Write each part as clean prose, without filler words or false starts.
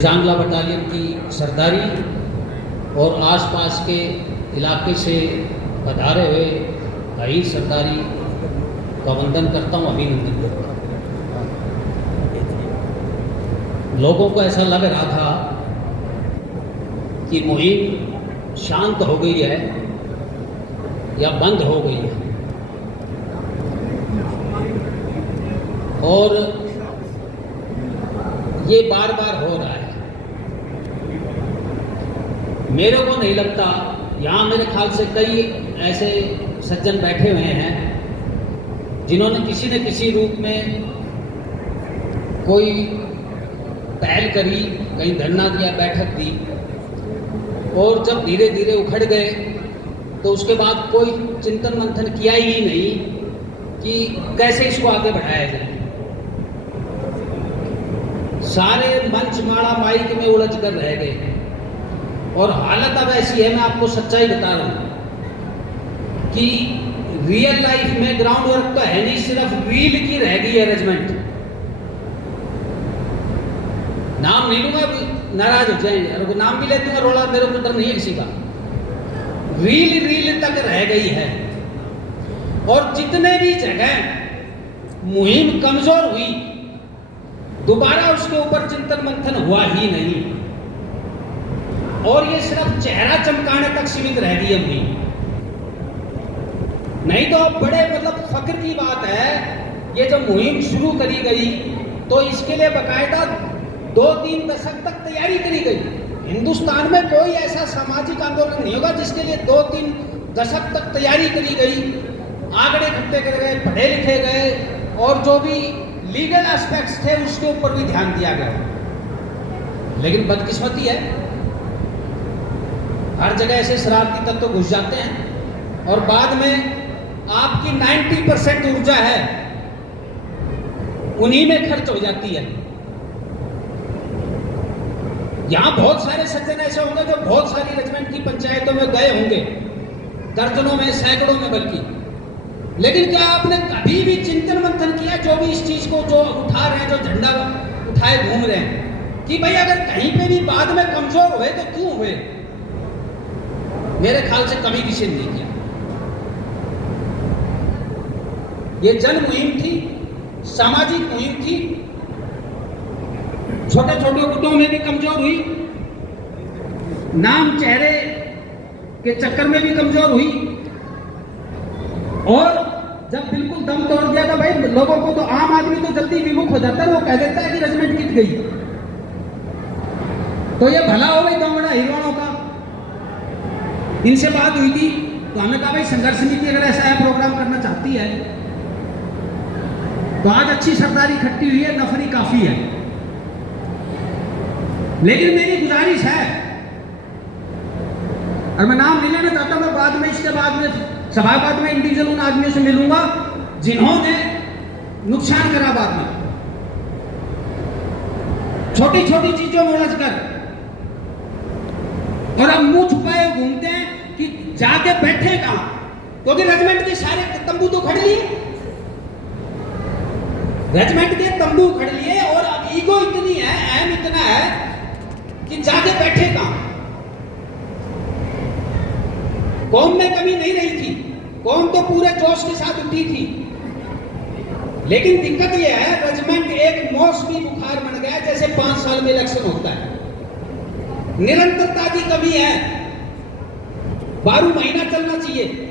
जांगला battalion की सरदारी और आसपास के इलाके से पधारे हुए भाई सरदारी का वंदन करता हूँ, अभिनंदन करता हूँ। लोगों को ऐसा लग रहा था कि मुहिम शांत हो गई है या बंद हो गई है, और ये बार बार हो रहा है। मेरे को नहीं लगता, यहाँ मेरे ख्याल से कई ऐसे सज्जन बैठे हुए हैं जिन्होंने किसी न किसी रूप में कोई पहल करी, कहीं धरना दिया, बैठक दी, और जब धीरे धीरे उखड़ गए तो उसके बाद कोई चिंतन मंथन किया ही नहीं कि कैसे इसको आगे बढ़ाया जाए। सारे मंच माड़ा माइक में उलझ कर रह गए, और हालत अब ऐसी है, मैं आपको सच्चाई बता रहा हूं कि रियल लाइफ में ग्राउंड वर्क तो है नहीं, सिर्फ रील की रह गई है रेजिमेंट। नाम नहीं लूंगा, नाराज हो जाएंगे, अगर नाम भी ले दूंगा रोला, मेरे को डर नहीं है किसी का। रील तक रह गई है, और जितने भी जगह मुहिम कमजोर हुई, दोबारा उसके ऊपर चिंतन मंथन हुआ ही नहीं, और ये सिर्फ चेहरा चमकाने तक सीमित रह गई अम्मी। नहीं तो बड़े फक्र की बात है, ये जो मुहिम शुरू करी गई तो इसके लिए बकायदा 2-3 दशक तक तैयारी करी गई। हिंदुस्तान में कोई ऐसा सामाजिक आंदोलन नहीं होगा जिसके लिए 2-3 दशक तक तैयारी करी गई, आंकड़े इकट्ठे करे गए, पढ़े लिखे गए, और जो भी लीगल एस्पेक्ट्स थे उसके ऊपर भी ध्यान दिया गया। लेकिन बदकिस्मती है, हर जगह ऐसे शरारती तत्व तो घुस जाते हैं, और बाद में आपकी 90% ऊर्जा है उन्हीं में खर्च हो जाती है। यहां बहुत सारे सज्जन ऐसे होंगे जो बहुत सारी रेजिमेंट की पंचायतों में गए होंगे, दर्जनों में, सैकड़ों में बल्कि, लेकिन क्या आपने कभी भी चिंतन मंथन किया, जो भी इस चीज को जो उठा रहे हैं, जो झंडा उठाए घूम रहे हैं, कि भाई अगर कहीं पे भी बाद में कमजोर हुए तो क्यों हुए? मेरे ख्याल से कभी किसी ने नहीं किया। ये जन मुहिम थी, सामाजिक मुहिम थी, छोटे छोटे गुटों में भी कमजोर हुई, नाम चेहरे के चक्कर में भी कमजोर हुई, और जब बिल्कुल दम तोड़ दिया था भाई लोगों को, तो आम आदमी तो जल्दी विमुख हो जाता है, वो कह देता है कि रेजिमेंट जीत गई। तो ये भला हो गई दोमड़ा हिरवाणों का, इनसे बात हुई थी तो हमें कहा भाई संघर्ष समिति अगर ऐसा है प्रोग्राम करना चाहती है तो आज अच्छी सरदारी इकट्ठी हुई है, नफरी काफी है। लेकिन मेरी गुजारिश है, और मैं नाम नहीं लेना चाहता, मैं बाद में, इसके बाद में सभागार में इंडिविजुअल उन आदमियों से मिलूंगा जिन्होंने नुकसान करा बाद में, छोटी छोटी चीजों में उलझ कर, और अब मुंह छुपाए घूमते हैं कि जाके बैठे कहां, क्योंकि रेजिमेंट के सारे तंबू तो खड़ लिए, रेजिमेंट के तंबू खड़ लिए, और अब ईगो इतनी है, अहम इतना है कि जाके बैठे कहां। कौम में कमी नहीं रही थी, कौम तो पूरे जोश के साथ उठी थी, लेकिन दिक्कत यह है रेजिमेंट एक मौसमी बुखार बन गया, जैसे 5 साल में इलेक्शन होता है, निरंतरता की कमी है, 12 महीना चलना चाहिए।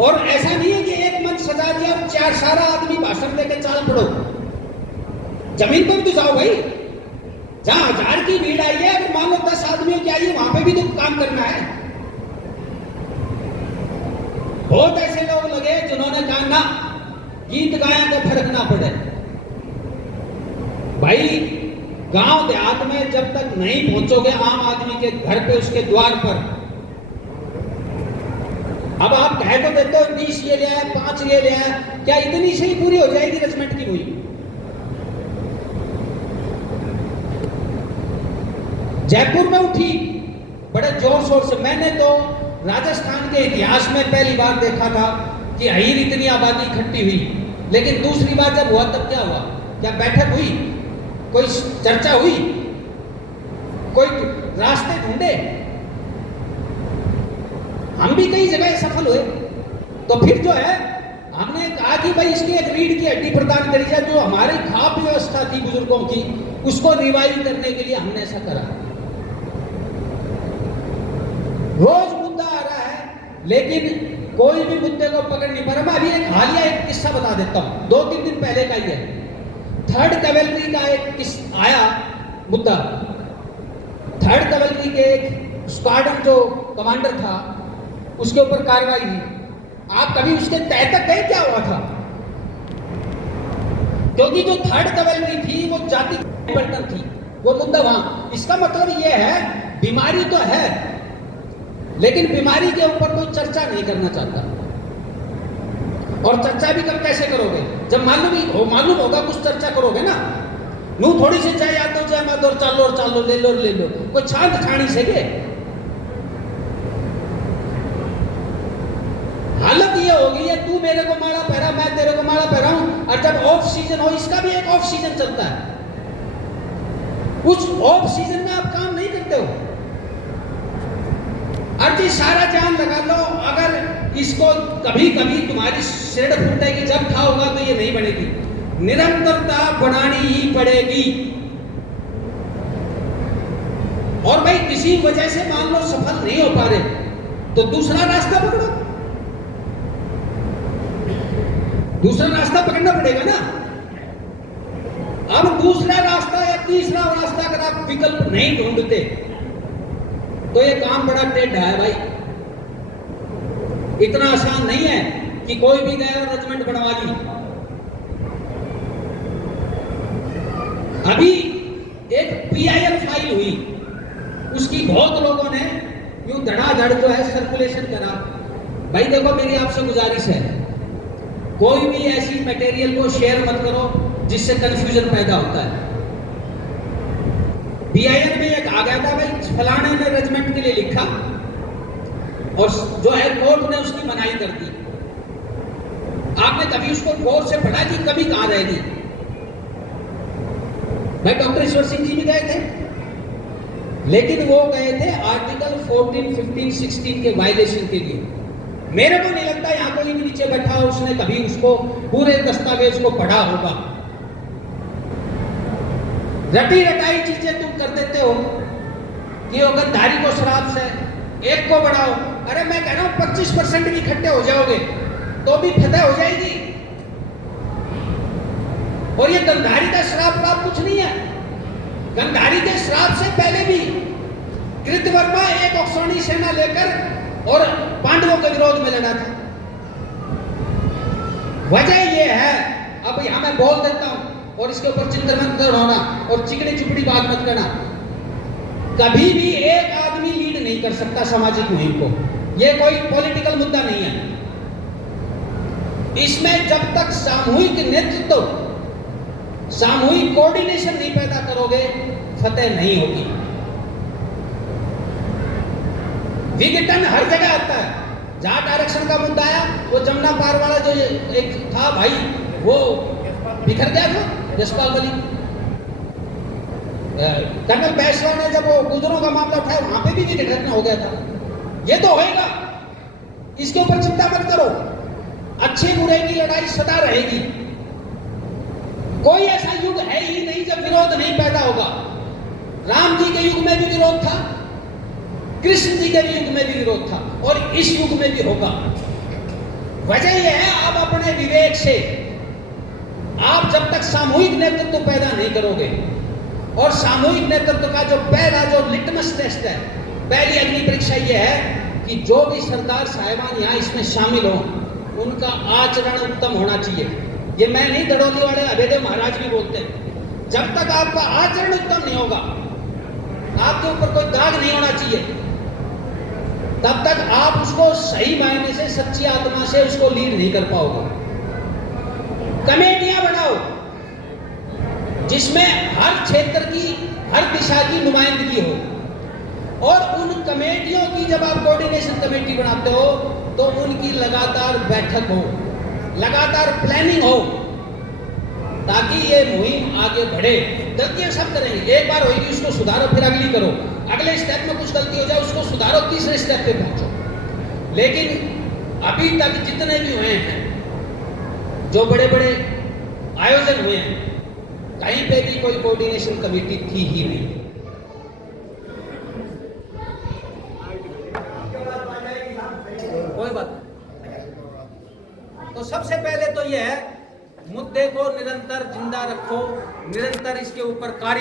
और ऐसा नहीं है कि एक मंच सजा दिया और 4 सारा आदमी भाषण देकर चाल पड़ो, जमीन पर तो जाओ भाई, जहां 1000 की भीड़ आई है, अगर मान लो 10 आदमियों की आई है, वहां पे भी तो काम करना है। बहुत ऐसे लोग लगे जिन्होंने कहा ना गीत गाया तो फर्क ना पड़े। भाई गांव देहात में जब तक नहीं पहुंचोगे आम आदमी के घर पे, उसके द्वार पर, अब आप कह तो देते हो 20 ये ले आए, 5 ये ले आए, क्या इतनी से ही पूरी हो जाएगी रेजिमेंट की मुहिम? जयपुर में उठी बड़े जोर शोर से। मैंने तो राजस्थान के इतिहास में पहली बार देखा था कि अहीर इतनी आबादी इकट्ठी हुई, लेकिन दूसरी बार जब हुआ तब क्या हुआ? क्या बैठक हुई? कोई चर्चा हुई, कोई रास्ते ढूंढे? हम भी कई जगह सफल हुए। तो फिर जो है हमने कहा कि भाई इसकी एक रीढ़ की हड्डी प्रदान करी जाए, जो हमारी खाप व्यवस्था थी बुजुर्गों की, उसको रिवाइव करने के लिए हमने ऐसा करा। रोज मुद्दा आ रहा है लेकिन कोई भी मुद्दे को पकड़ नहीं पा रहा। मैं अभी एक हालिया एक किस्सा बता देता हूं, 2-3 दिन पहले का ही है। 3rd कैवेलरी का एक आया मुद्दा। 3rd कैवेलरी के एक स्क्वाड्रन जो कमांडर था उसके ऊपर कार्रवाई हुई। आप कभी उसके तय तक गए क्या हुआ था? क्योंकि जो 3rd कैवेलरी थी वो जाति परिवर्तन थी, वो मुद्दा वहां। इसका मतलब ये है बीमारी तो है लेकिन बीमारी के ऊपर कोई चर्चा नहीं करना चाहता। और चर्चा भी कब कैसे करोगे? जब मालूम होगा कुछ चर्चा करोगे ना। नू थोड़ी सी चाहे याद हो जाए मत और चालो ले लो कोई छांट छाणी से के। हालत ये हो गई है, तू मेरे को माला पहरा, मैं तेरे को माला पहरा हूं। और जब ऑफ सीजन हो, इसका भी एक ऑफ सीजन चलता है, उस ऑफ सीजन में आप काम नहीं करते हो। अर्जी सारा जान लगा लो, अगर इसको कभी कभी तुम्हारी सिर फूटेगी, जब था होगा तो ये नहीं बनेगी। निरंतरता बनानी ही पड़ेगी। और भाई किसी वजह से मान लो सफल नहीं हो पा रहे तो दूसरा रास्ता पकड़ो, दूसरा रास्ता पकड़ना पड़ेगा ना। अब दूसरा रास्ता या तीसरा रास्ता अगर आप विकल्प नहीं ढूंढते तो ये काम बड़ा टेढ़ा है भाई। इतना आसान नहीं है कि कोई भी गया और रेजिमेंट बनवा ली। अभी एक PIL फाइल हुई, उसकी बहुत लोगों ने यूं धड़ाधड़ जो है सर्कुलेशन करा। भाई देखो मेरी आपसे गुजारिश है, कोई भी ऐसी मटेरियल को शेयर मत करो जिससे कंफ्यूजन पैदा होता है। PIL में एक आ गया था भाई, फलाने ने रेजिमेंट के लिए लिखा और जो है कोर्ट ने उसकी मनाही कर दी। आपने कभी उसको गौर से पढ़ा कि कभी कहां रहेगी? भाई डॉक्टर ईश्वर सिंह जी भी गए थे, लेकिन वो गए थे आर्टिकल 14, 15, 16 के वायलेशन के लिए। मेरे को नहीं लगता यहां कोई भी नीचे बैठा हो उसने कभी उसको पूरे दस्तावेज को पढ़ा होगा। रटी रटाई चीजें तुम कर देते हो कि अगर धारी को शराब से एक को बढ़ाओ। अरे मैं कह रहा हूं 25% भी इकट्ठे हो जाओगे तो भी फतह हो जाएगी। और ये गंधारी का श्राप कुछ नहीं है। गंधारी के श्राप से पहले भी कृतवर्मा एक औक्षणी सेना लेकर और पांडवों के विरोध में लड़ा था। वजह यह है, अब यहां मैं बोल देता हूं और इसके ऊपर चिंतन मंथन होना और चिकनी चुपड़ी बात मत करना। कभी भी एक आदमी लीड नहीं कर सकता सामाजिक मुहिम को। यह कोई पॉलिटिकल मुद्दा नहीं है। इसमें जब तक सामूहिक नेतृत्व, सामूहिक कोऑर्डिनेशन नहीं पैदा करोगे, फतेह नहीं होगी। विघटन हर जगह आता है। जाट आरक्षण का मुद्दा आया, वो जमुना पार वाला जो एक था भाई, वो बिखर गया था। यशपाल वली, कर्नल बैशराव ने जब वो गुजरों का मामला उठाया, वहां पे भी विघटन हो गया था। ये तो होएगा, इसके ऊपर चिंता मत करो। अच्छे बुरे की लड़ाई सदा रहेगी। कोई ऐसा युग है ही नहीं जब विरोध नहीं पैदा होगा। राम जी के युग में भी विरोध था, कृष्ण जी के युग में भी विरोध था, और इस युग में भी होगा। वजह यह है, आप अपने विवेक से, आप जब तक सामूहिक नेतृत्व पैदा नहीं करोगे, और सामूहिक नेतृत्व का जो पहला जो लिटमस टेस्ट है, पहली अग्नि परीक्षा यह है कि जो भी सरदार साहिबान यहाँ इसमें शामिल हो, उनका आचरण उत्तम होना चाहिए। ये मैं नहीं, दड़ोली वाले अभेदेव महाराज भी बोलते हैं, जब तक आपका आचरण उत्तम नहीं होगा, आपके ऊपर कोई दाग नहीं होना चाहिए, तब तक आप उसको सही मायने से, सच्ची आत्मा से उसको लीड नहीं कर पाओगे। कमेटियां बनाओ जिसमें हर क्षेत्र की, हर दिशा की नुमाइंदगी हो, और उन कमेटियों की जब आप कोऑर्डिनेशन कमेटी बनाते हो तो उनकी लगातार बैठक हो, लगातार प्लानिंग हो, ताकि ये मुहिम आगे बढ़े। गलतियां सब करेंगे, एक बार होगी उसको सुधारो, फिर अगली करो, अगले स्टेप में कुछ गलती हो जाए उसको सुधारो, तीसरे स्टेप पे पहुंचो। लेकिन अभी तक जितने भी हुए हैं, जो बड़े बड़े आयोजन हुए हैं, कहीं पे भी कोई कोऑर्डिनेशन कमेटी थी ही नहीं। कोई बात नहीं। तो सबसे पहले तो यह है, मुद्दे को निरंतर जिंदा रखो, निरंतर इसके ऊपर कार्य